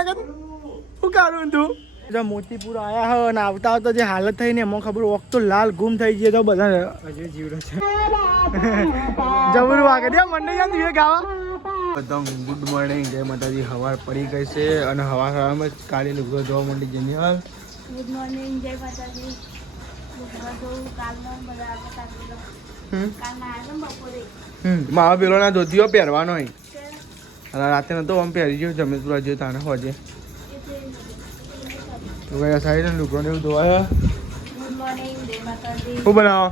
ના કર શું કરું તું જો મોતીપુર આયા હો અને આવતા આવતા જે હાલત થઈ ને એમાં ખબર વખત તો લાલ ગુમ થઈ ગયો તો બધા હજી જીવડો છે જબરું વાગે દે મને યાદ એ ગાવા બધા ગુડ મોર્નિંગ જય માતાજી હવાર પડી ગઈ છે અને હવામાં કાળી લુગડો જોવા માંડી જેની હાલ ગુડ મોર્નિંગ જય માતાજી મારા પેલો ના ધોતીઓ પહેરવાનો હોય રાતે નતો આમ પહેરી ગયો જમેશપુરા જે તાને હોજે તો ગયા સાઈડ ને લુગડો ને એવું ધોવાય ગુડ મોર્નિંગ જય માતાજી શું બનાવો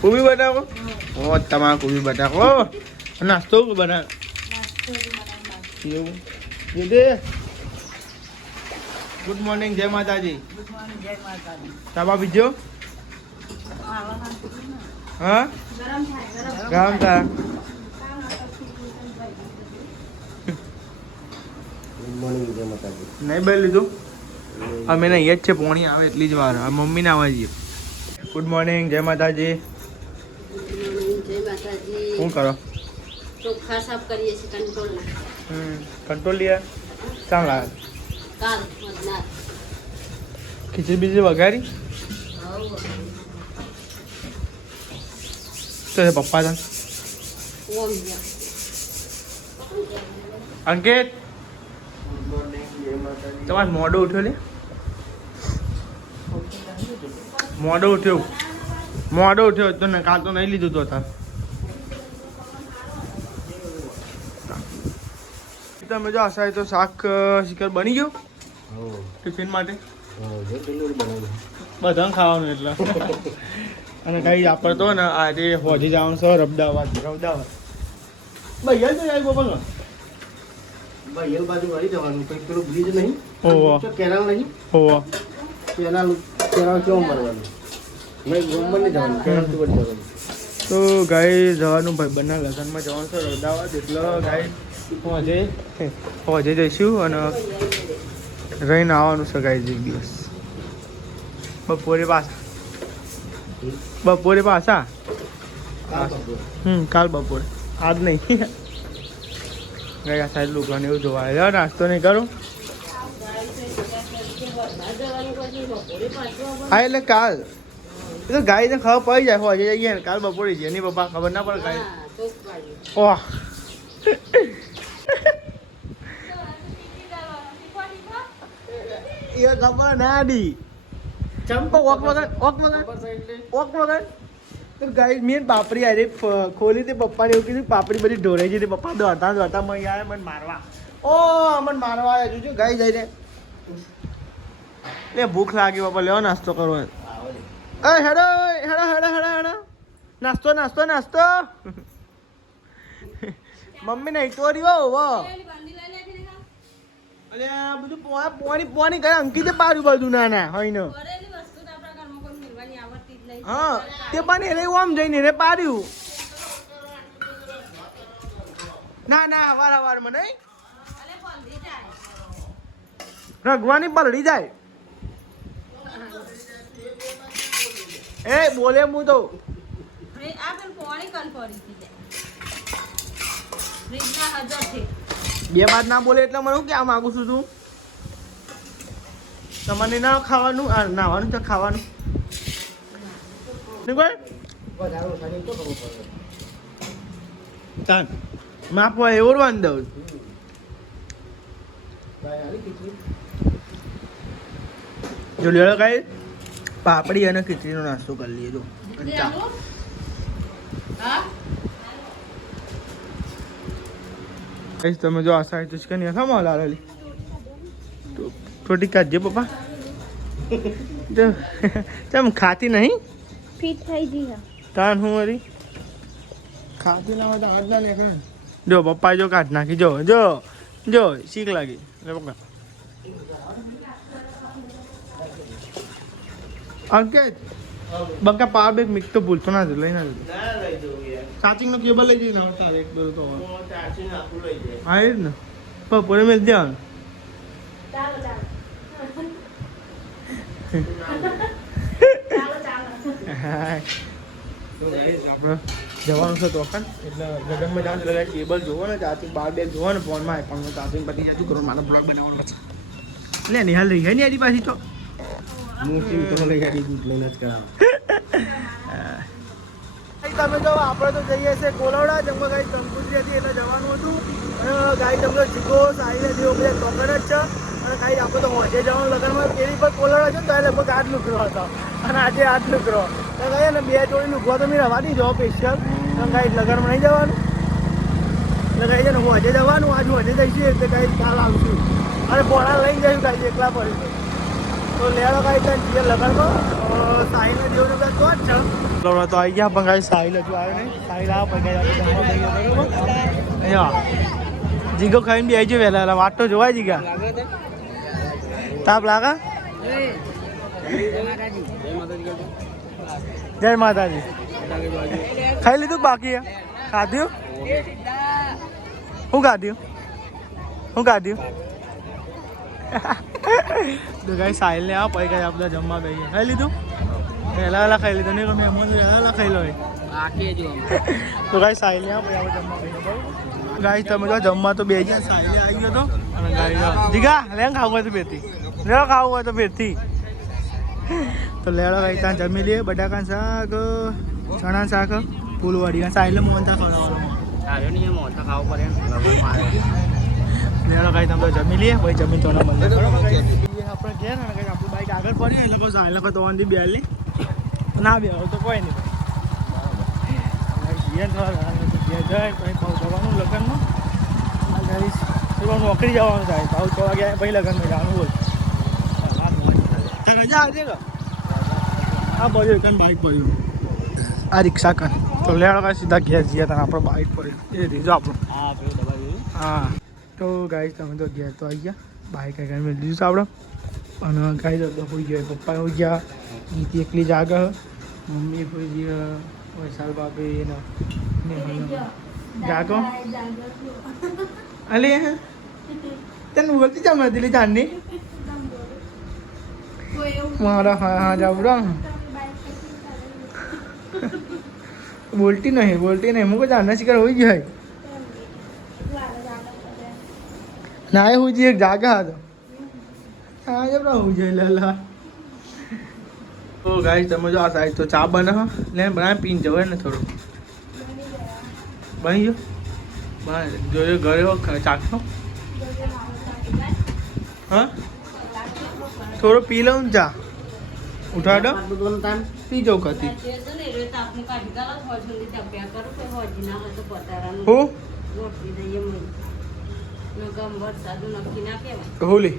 કોબી બટાકો ઓ તમારા કોબી બટાકો નાસ્તો બનાવ એવું એ દે ગુડ મોર્નિંગ જય માતાજી ગુડ મોર્નિંગ જય માતાજી તાબા બીજો હા ગરમ થાય નહીં બે લીધું અમે નહીં જ છે પોણી આવે એટલી જ વાર મમ્મી ને આવવા જઈએ ગુડ મોર્નિંગ જય માતાજી જય માતાજી શું કરો ચોખ્ખા સાફ કરીએ છીએ કંટ્રોલ કંટ્રોલ લિયા ચાલ લાગે કાલ મધનાર ખીચડી બીજી વઘારી તો પપ્પા હતા ઓમ અંકિત તમારે મોડો ઉઠ્યો લે મોડો ઉઠ્યો તો ને કાલ તો નહીં લીધું તો હતા તમે જો આશા તો શાક શિખર બની ગયો ટિફિન માટે બધાને ખાવાનું એટલે અને કઈ આપણે તો ને આજે હોજી જવાનું છે રમદાવાદ ભૈયા તો જાય ગોપાલ ભાઈ બાજુ વળી જવાનું કંઈક પેલું બ્રિજ નહીં હોવો કેનાલ નહીં હોવો કેનાલ કેવું મારવાનું નહીં ગોમમાં નહીં જવાનું કેનાલ થી વળી જવાનું તો ગાય જવાનું ભાઈ બંને લગ્નમાં જવાનું છે અમદાવાદ એટલે ગાય હોજે જઈશું અને રહીને આવવાનું છે ગાય એક દિવસ બપોરે પાછા કાલ બપોરે આજ નહીં ગયા સાઈડ લોકોને એવું જોવા નાસ્તો નહીં કરું હા એટલે કાલ એ તો ગાય ને ખબર પડી જાય હોજે જઈએ ને કાલ બપોરે જઈએ નહીં પપ્પા ખબર ના પડે ગાય ઓહ એ ખબર ના દી ચંપો ઓક વગર તો ગાય મેન પાપડી આરે ખોલી તે પપ્પાને એવું કીધું પાપડી બધી ઢોરાઈ જતી પપ્પા દોડતા મને યાર મને મારવા મને મારવા આવ્યા જોજો ગાય જઈને લે ભૂખ લાગી પપ્પા લેવો નાસ્તો કરવો હેડો નાસ્તો મમ્મી નહીં તો રહ્યો અરે આ બધું પોણી કરે અંકિતે પાડ્યું બધું ના હોય ને હા તે પણ એને આમ જઈને એને પાડ્યું ના વારમાં નહીં રગવાની પલડી જાય એ બોલે હું તો બે બાદ ના બોલે એટલે મને શું કહેવા માંગુ છું તું તમારે ના ખાવાનું નાવાનું તો ખાવાનું તાન માપવા એવું વાંધો જો લેડો કઈ પાપડી અને ખીચડીનો નાસ્તો કરી લઈએ જો તમે જો આ સાઈડ તો ચિકન યા ખામો લાલી થોડી કાઢજે પપ્પા ચમ ખાતી નહીં ફીટ થઈ ગઈ તાન હું વળી ખાતી ના હોય તો હાથ ના ને જો પપ્પા જો કાઢ નાખી જો શીખ લાગી પપ્પા અંકિત બંકા પાવર બેગ મિક્સ તો ભૂલતો ના લઈને ચાર્જિંગ નો કેબલ લઈ જઈને આવતા એક બે તો હા એ જ ને બપોરે મેં ધ્યાન આપણે જવાનું છે તોફાન એટલે લગ્નમાં જવાનું એટલે ટેબલ જોવો ને ચાર્જિંગ 12 બેગ જોવો ને ફોનમાં આઈફોનમાં ચાર્જિંગ પછી શું કરો મારે બ્લોગ બનાવવાનો છે એટલે નિહાલ રહી ગયા ને એની પાછી તો મોટી તો લઈ ગાડી દૂધ લઈને જ કરાવો તમે જો આપણે તો જઈએ છીએ કોલાવડા જમવા ગાઈ કંકુત્રી હતી એટલે જવાનું હતું અને ગાઈ તમને ચીકો સાઈ જેવો બધા ટોકન જ છે અને ગાઈ આપણે તો હોજે જવાનું લગ્નમાં પેલી પર કોલાવડા છે ને તો લગભગ 8 લુકરો હતો અને આજે 8 લુકરો તો ગાઈ ને 2 જોડી લુકવા તો મેં રવા દીધો સ્પેશિયલ અને ગાઈ લગ્નમાં નહીં જવાનું એટલે ગાઈ છે ને હોજે જવાનું આજ હોજે જઈશું એટલે ગાઈ કાલ આવશું અને પોણા લઈને જઈશું ગાઈ એકલા પડીશું તો લેવા ગાઈ ત્યાં લગ્નમાં સાઈને જેવું બધા તો જ છે તો આવી ગયા પણ ગાઈ સાહિલ હજુ આવ્યો નહીં સાહિલ આવો પણ ગાઈ જીગો ખાઈને બી આવી ગયો વહેલા વાટ તો જોવાય જીગા તાપ લાગે જય માતાજી ખાઈ લીધું બાકી ખાધ્યું શું ખાધ્યું તો ગાઈ સાહિલ ને આવો પછી ગાઈ આપણે જમવા બેસીએ ખાઈ લીધું વહેલા ખાઈ લીધું નહીં મહેમાન વહેલા ખાઈ લો તો ગાઈ સાહિલ ને પછી આપણે જમવા બેસીએ ગાઈ તમે જો જમવા તો બે ગયા સાહિલ આવી ગયો તો અને ગાઈ જીગા લેણ ખાવું હોય તો બેથી લેડો ખાવું હોય તો બેથી તો લેડો ગાઈ ત્યાં જમી લઈએ બટાકાનું શાક ચણા શાક ફૂલવાડી સાહિલ મોહનતા ખવડાવવાનું લેડો ગાઈ તમે જમી લઈએ પછી જમી તો આપણે ઘેર અને ગાઈ આપણું બાઈક આગળ પડી એટલે કોઈ સાહિલ તો વાંધી બેલી ના બે તો કોઈ નહીં જાય પછી જવાનું લગ્નમાં નોકરી જવાનું થાય પાઉ 6 વાગ્યા પછી લગ્નમાં જવાનું બોલ રજા આજે હા પડ્યું કન બાઈક પડ્યું આ રિક્ષા કન તો લેવા કાંઈ સીધા ઘેર જઈએ તને આપણો બાઈક પડ્યું એ રીજો આપણું હા તો ગાઈ તમે તો ઘેર તો આવી ગયા બાઈક આગળ મેં લીધું આપણે અને ગાઈ તો હોઈ ગયા પપ્પા હોઈ ગયા નીતિ એકલી જાગે મમ્મી હોઈ ગયા વૈશાલ બાપી ને જાગો અલે તને બોલતી જામ નથી જાણની મારા હા જાવડા બોલતી નહીં મુકો જાણના શિકાર હોઈ ગયો ના એ હું જે એક જાગા હતો હા જબરા હું જઈ લેલા તો ગાઈસ તમે જો આ સાઈડ તો ચા બનાવો લે બનાવી પીને જવાય ને થોડું બની ગયો બસ જોયો ઘરે ચાખો હા થોડો પી લઉં ને ચા ઉઠાડો પી જાઉં કતી હું હોલી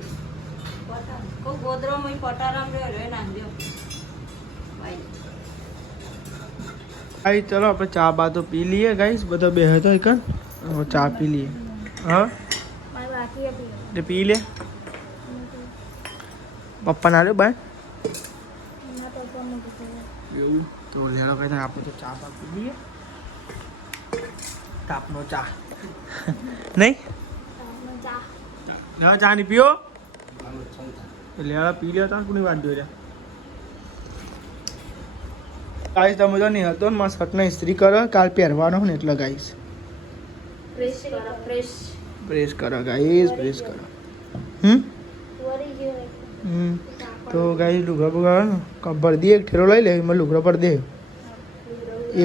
ગાઈ ચલો આપણે ચા બા તો પી લઈએ ગાઈસ બધો બે હતો એક ચા પી લઈએ હા એટલે પી લે પપ્પા ના લ્યો બાય એવું તો લેડો કઈ આપણે તો ચા બા પી લઈએ તાપનો ચા નહીં ચા નહીં પીઓ લેવા પી લ્યો તા કોની વાત જોઈ ગાઈસ તમે જો નહીં હતો ને મારા શર્ટને ઇસ્ત્રી કરો કાલ પહેરવાનો ને એટલે ગાઈસ પ્રેસ કરો ગાઈસ પ્રેસ કરો તો ગાઈસ લુગડા બુગડા ને ભર દે એક ઠેરો લઈ લે એમાં લુગડા પર દે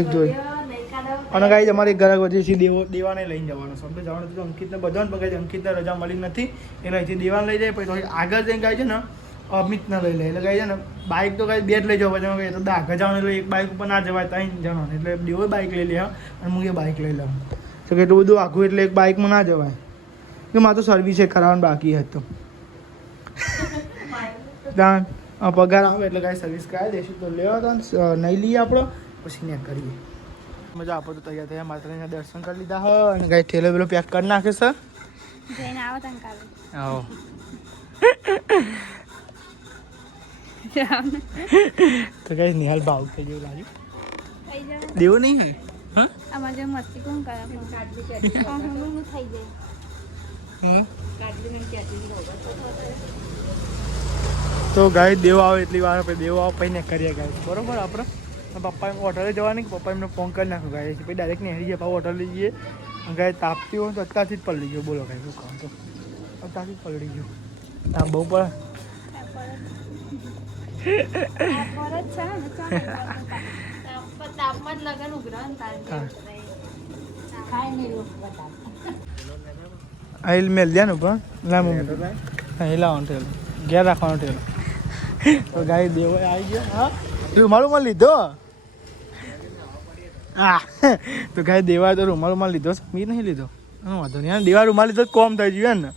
એક જોઈ અને ગાઈસ અમારે ઘર વચ્ચેથી દેવાને લઈને જવાનો છે આપણે જવાનું હતું અંકિતને બધાને બગાડી અંકિતને રજા મળી નથી એટલે અહીંથી દેવાને લઈ જાય પછી આગળ જઈને ગાય છે ને અમિતને લઈ લે એટલે ગાય છે ને બાઇક તો કાંઈ બે જ લઈ જવા પછી તો આગળ જવાનું એટલે એક બાઇક ઉપર ના જવાય ત્યાં જવાનું એટલે દેવો બાઇક લઈ લે અને હું એ બાઇક લઈ લઉં તો કે એટલું બધું આખું એટલે એક બાઇકમાં ના જવાય કે મારે તો સર્વિસે કરાવવાનું બાકી હતું દાન પગાર આવે એટલે કાંઈ સર્વિસ કરાવી દઈશું તો લેવા તો નહીં લઈએ આપણો પછી ને કરીએ મજા આપણે તો તૈયાર થયા માતાજીના દર્શન કરી લીધા હોય અને કાંઈ ઠેલો પેલો પેક કરી નાખે સર આવો તો કઈ નિહાલ ભાવ થઈ જેવું લાગ્યું દેવું નહીં હે હા અમાર જે મસ્તી કોણ કરે થઈ જાય તો ગાય દેવ આવે એટલી વાર આપણે દેવ આવો પછી કરીએ ગાય બરોબર આપણે પપ્પા એમ હોટલે જવાની કે પપ્પા એમને ફોન કરી નાખ્યો ગાય પછી ડાયરેક્ટ નહીં જાય પાછું હોટલે જઈએ ગાય તાપતી હોય તો અત્યારથી જ પલળી ગયો બોલો ગાય શું કહું તો અત્યારથી જ પલળી ગયો તાપ બહુ પડે તાપમાં જ લગન ઉઘરા ને અહીં મેલ દે ને પણ ના મમ્મી અહીં લાવવાનું ટેલો ઘેર રાખવાનો ટેલો તો ગાય દેવો આવી ગયો હા રૂમાલુમાં લીધો હા તો ગાય દેવા તો રૂમાલુમાં લીધો મીર નહીં લીધો વાંધો નહીં દેવા રૂમાલ લીધો કોમ થઈ ગયું ને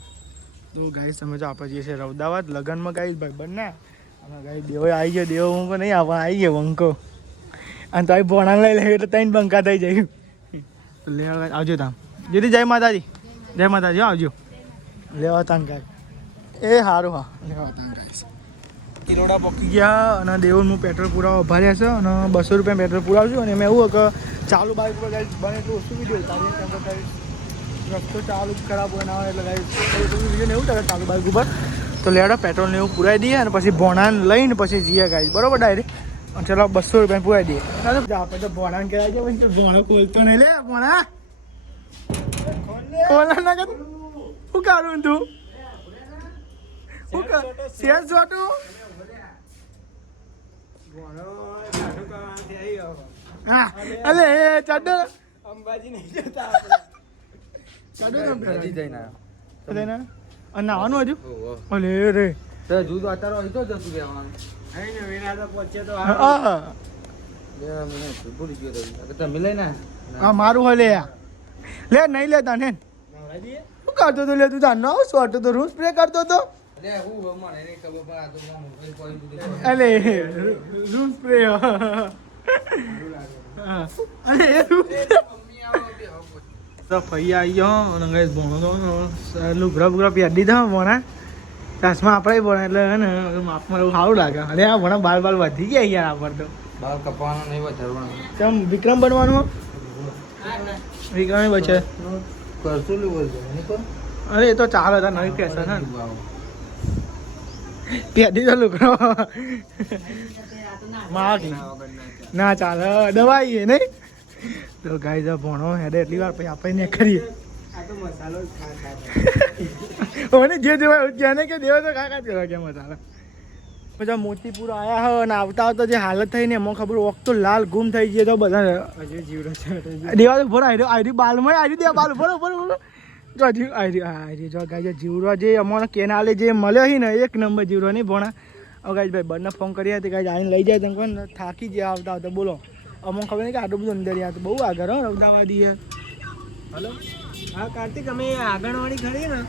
તો ગાય તમે તો આપણે જઈએ છીએ રૌદાવાદ લગ્નમાં ગાય ભાઈ બંને અને ગાય દેવો આવી ગયો દેવો હું નહીં આવવા આવી ગયો વંકો અને તો અહીં ભોણા લઈ લે એટલે ત્રણ બંકા થઈ જાય તો લેવા આવજો તામ જેથી જય માતાજી આવજો લેવા તાન ગાય એ સારું હા લેવા તાન ગાય કિરોડા પકી ગયા અને દેવન હું પેટ્રોલ પુરાવા ઉભા રહ્યા છે અને 200 રૂપિયા પેટ્રોલ પુરાવશું અને એમાં એવું કે ચાલુ બાઇક પર ગાય બને એટલું ઓછું વિડીયો ચાલીએ કેમ કે રસ્તો ચાલુ ખરાબ હોય ના હોય એટલે ગાય વિડીયો ને એવું થાય ચાલુ બાઇક ઉપર તો લેડો પેટ્રોલ ને એવું પુરાવી દઈએ અને પછી ભોણાને લઈને પછી જઈએ ગાય બરોબર ડાયરેક્ટ અને ચલો 200 રૂપિયા પુરાવી દઈએ આપણે તો ભોણાને કહેવાય છે પણ ભોણો ખોલતો નહીં લે ભોણા ખોલા ના કર શું કરું તું શું કર શેર છોટું હા અલે એ ચાડો અંબાજી નહીં જતા ચાડો અંબાજી જઈને અલે ના અને આવવાનું હજુ અલે રે તો જુદો અત્યારે હોય તો જતું રહેવાનું અહીં ને વિના તો પહોંચે તો હા ભૂલી ગયો તો તમે લઈ ને હા મારું હોય લે લે નહીં લેતા ને શું કરતો તો લે તું જાણનો શોર્ટ તો રૂમ સ્પ્રે કરતો તો અલે રૂમ સ્પ્રે અરે તો ફઈ આવી ગયો અને ગઈ ભણો તો લુગરા બુગરા પહેરી દીધા ભણા ચશ્મા આપણે ભણે એટલે હે ને માપમાં એવું સારું લાગે અરે આ ભણા બાલ વધી ગયા યાર આ પર તો બાલ કપાવાનો નહીં વધારવાનો કેમ વિક્રમ બનવાનું વિક્રમ બચે કરશું લેવું અરે એ તો ચાલે હતા નવી ફેશન હે પહેરી તો લુગરો માગ ના ચાલે દવાઈ એ નહીં તો ગાય જો ભણો હેડે એટલી વાર પછી આપણે ને કરીએ મને જે જોવાય જેને કે દેવો તો કાકા જ કરવા કે મસાલા પછી મોતીપુર આવ્યા હોય અને આવતા આવતા જે હાલત થઈ ને એમાં ખબર વખત તો લાલ ગુમ થઈ ગયો તો બધા જીવડો છે દેવા તો ભરો આયરી બાલમાં આયરી દે બાલ ભરો ભરો જો જીવ આયરી જો ગાય જીવડો જે અમને કેનાલે જે મળ્યો છે ને એક નંબર જીવડો નહીં ભણા હવે ગાય ભાઈ બંને ફોન કર્યા હતી ગાય આવીને લઈ જાય તમે કોણ થાકી ગયા આવતા આવતા બોલો અમને ખબર નહીં કે આટલું બધું અંદર યાર તો બહુ આગળ હો રૌદાવાદી યાર હલો હા કાર્તિક અમે આંગણવાડી ખરી ને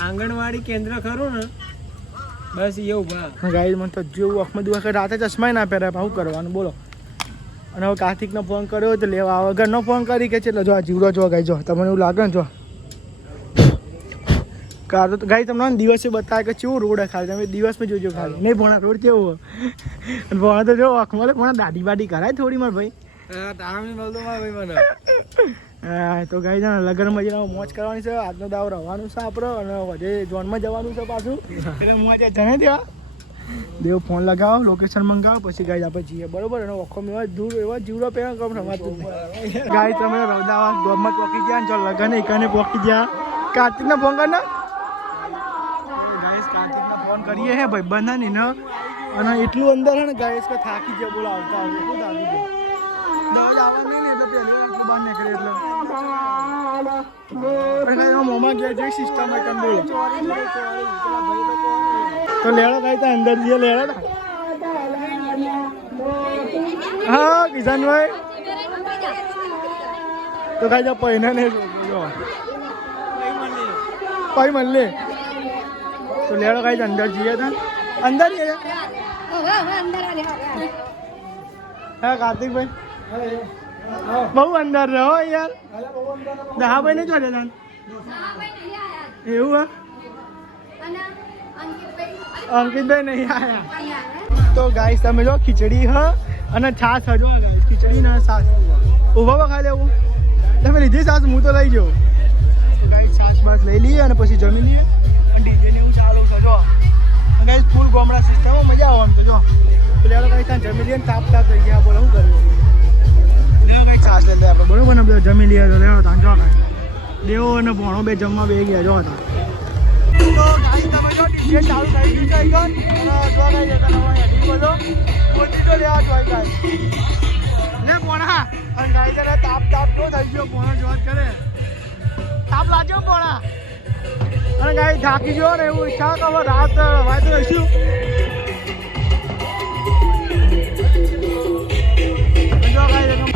આંગણવાડી કેન્દ્ર ખરું ને બસ એવું ગાય મને તો જેવું આંખમાં દુખા રાતે ચશ્મા ના પહેરાય શું કરવાનું બોલો અને હવે કાર્તિકનો ફોન કર્યો તો લેવા આવે ઘરનો ફોન કરી કે છે જો આ જીવડો જો ગાય જો તમને એવું લાગે ને જો કાં તો ગાય તમને દિવસે બતાવે કે કેવું રોડ ખાલી તમે દિવસમાં જોજો ખાલી નહીં ભણા રોડ કેવો અને ભણા તો જો આંખમાં ભણા દાઢી બાડી કરાય થોડી માર ભાઈ હા તો ગાય છે ને લગ્નમાં જઈને મોજ કરવાની છે આજનો દાવ રહેવાનું છે આપણે અને વધે જોનમાં જવાનું છે પાછું એટલે હું આજે જણે ત્યાં દેવ ફોન લગાવો લોકેશન મંગાવો પછી ગાય આપણે જઈએ બરોબર અને ઓખો એવા દૂર એવા જીવડો પહેલા કમ રમાતું ગાય તમે રૌદાવાદ ગોમત પોકી ગયા ને જો લગ્ન એકાને પોકી ગયા કાર્તિકને ફોન કર ને ગાય કાર્તિકને ફોન કરીએ હે ભાઈ બંધ ને અને એટલું અંદર હે ને ગાય કે થાકી ગયા બોલો આવતા આવે શું થાકી ગયો દવા આવવા નહીં ને તો પહેલી વાર આટલું બહાર નીકળે એટલે મોમાં ગયા જે સિસ્ટમ હોય તમે બોલો તો લેડો ગાય ત્યાં અંદર જઈએ લેડો હા કિશનભાઈ તો ગાય જો પહેને ને પછી મળે તો લેડો ગાય અંદર જઈએ ત્યાં અંદર જઈએ હા કાર્તિકભાઈ બહુ અંદર રહો યાર દહાભાઈ ને જોડે તાન એવું હા અંકિતભાઈ નહીં આયા તો ગાઈસ તમે જો ખીચડી હ અને છાશ હજો ગાઈસ ખીચડી ને છાશ ઉભા ખાઈ લેવું તમે લીધી છાશ હું તો લઈ જાઉં ગાઈસ છાશ બાસ લઈ લઈએ અને પછી જમી લઈએ અને ડીજે ને એવું ચાલુ કરજો ગાઈસ ફૂલ ગોમડા સિસ્ટમ મજા આવે આમ તો જો પેલા લોકો ત્યાં જમી લઈએ તાપ થઈ ગયા બોલો શું કર્યું લેવો કઈ છાસ લે આપણે બરોબર ને બધા જમી લઈએ તો લેવો ત્યાં જો દેવો અને ભણો બે જમવા બે ગયા જો હતા તો ગાઈસ તમે જો ડીજે ચાલુ થઈ ગયું છે આઈકન અને જો ગાઈસ હતા નવા હેડી બોલો કોટી તો લેવા જોઈ ગાઈસ લે ભણા અને ગાઈસ તાપ જો થઈ ગયો ભણો જોત કરે તાપ લાગ્યો ભણા અને ગાઈસ થાકી ગયો ને એવું ઈચ્છા કે હવે રાત વાય તો રહીશું જો ગાઈસ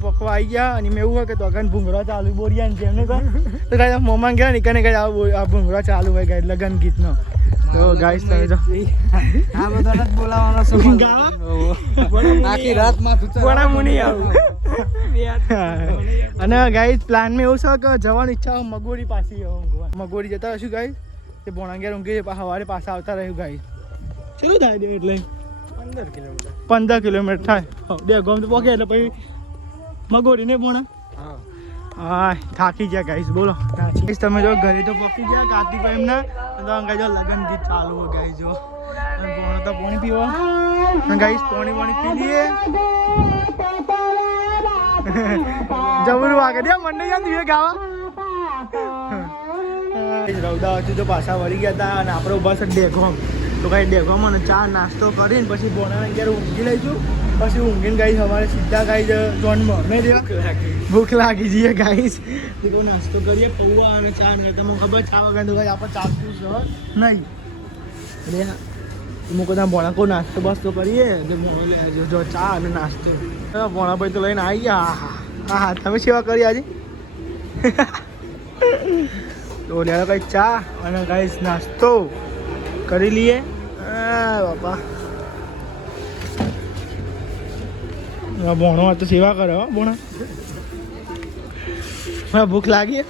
પકવા આવી ગયા અને મેં એવું હોય કે તો અગન ભૂંગળા ચાલુ બોરિયા ને જેમને કહે તો ગાય મોમાં ગયા ને કને કઈ આ ભૂંગળા ચાલુ હોય ગાય લગન ગીતનો તો ગાઈસ તમે જો આ બધાને જ બોલાવવાનો છે આખી રાત માં તું મુની આવું અને ગાઈસ પ્લાન માં એવું છે કે જવાની ઈચ્છા હોય મગોરી પાછી મગોરી જતા રહીશું ગાઈસ તે બોણાંગેર ઊંઘી સવારે પાછા આવતા રહ્યું ગાઈસ ચેલું થાય દે એટલે 15 કિલોમીટર થાય બે ગામ તો પહોંચે એટલે પછી મગોરી ને બોણા હા થાકી ગયા ગાઈસ બોલો ગાઈસ તમે જો ઘરે તો પહોંચી ગયા કાર્તિકભાઈ એમના તો અંગાઈ જો લગન ગીત ચાલુ હોય ગાઈસ જો અને બોણા તો પાણી પીવા અને ગાઈસ પાણી પી લઈએ જબરું વાગે દે મંડે યાર તું ગાવા રૌદા હતી તો પાછા વળી ગયા હતા અને આપણે ઉભા છે ડેગોમ તો કઈ ડેગોમ અને ચા નાસ્તો કરીને પછી બોણાને ક્યારે ઊંઘી લઈશું પછી ઊંઘીને ગાઈસ અમારે સીધા ગાઈસ જોનમાં નહીં દેવા ભૂખ લાગી જઈએ ગાઈસ તો નાસ્તો કરીએ પૌવા અને ચા ને તમને ખબર ચા વગર તો ગાઈસ આપણે ચાલતું છે નહીં એટલે મૂકો ત્યાં ભોણા કોઈ નાસ્તો બાસ્તો કરીએ જો ચા અને નાસ્તો ભોણાભાઈ તો લઈને આવી ગયા હા હા તમે સેવા કરી આજે તો લેવા કંઈક ચા અને ગાઈસ નાસ્તો કરી લઈએ બાપા ભોણો તો સેવા કરે હો ભોણા ભૂખ લાગી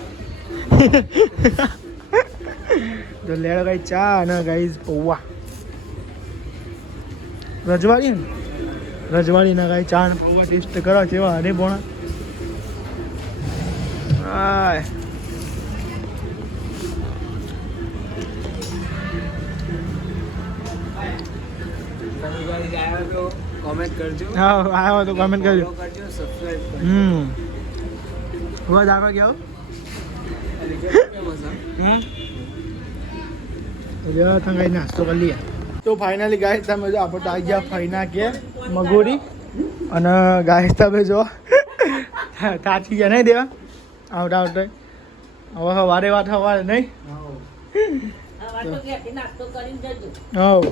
તો લેવા કંઈક ચા અને ગાઈસ પૌવા રજવાડી ને રજવાડીના કાંઈ ચા પૌવા ટેસ્ટ કરો કેવા અરે ભોણા આય કોમેન્ટ કરજો હા આવ્યો તો કોમેન્ટ કરજો સબસ્ક્રાઇબ રોજ આગળ ગયો હા તમે નાસ્તો કરી લઈએ તો ફાઇનલી ગાય તમે જો આપણે તો આવી ગયા ફાઈના કે મગોરી અને ગાય તમે જો થાચી ગયા નહીં દેવા આવતા આવતા હવે સવારે વાત સવારે નહીં હા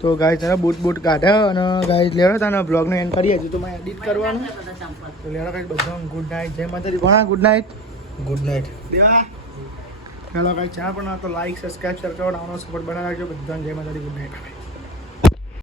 તો ગાય તને બૂટ કાઢે અને ગાય લેડો તને બ્લોગનો એન્ડ કરીએ હજુ તો મેં એડિટ કરવાનું તો લેડો કાંઈ બધા ગુડ નાઇટ જય માતાજી ભણા ગુડ નાઇટ દેવા ચાલો કાંઈ ચા પણ તો લાઈક સબસ્ક્રાઈબ શેર કરો આવવાનો સપોર્ટ બનાવી રાખજો બધાને જય માતાજી ગુડ નાઇટ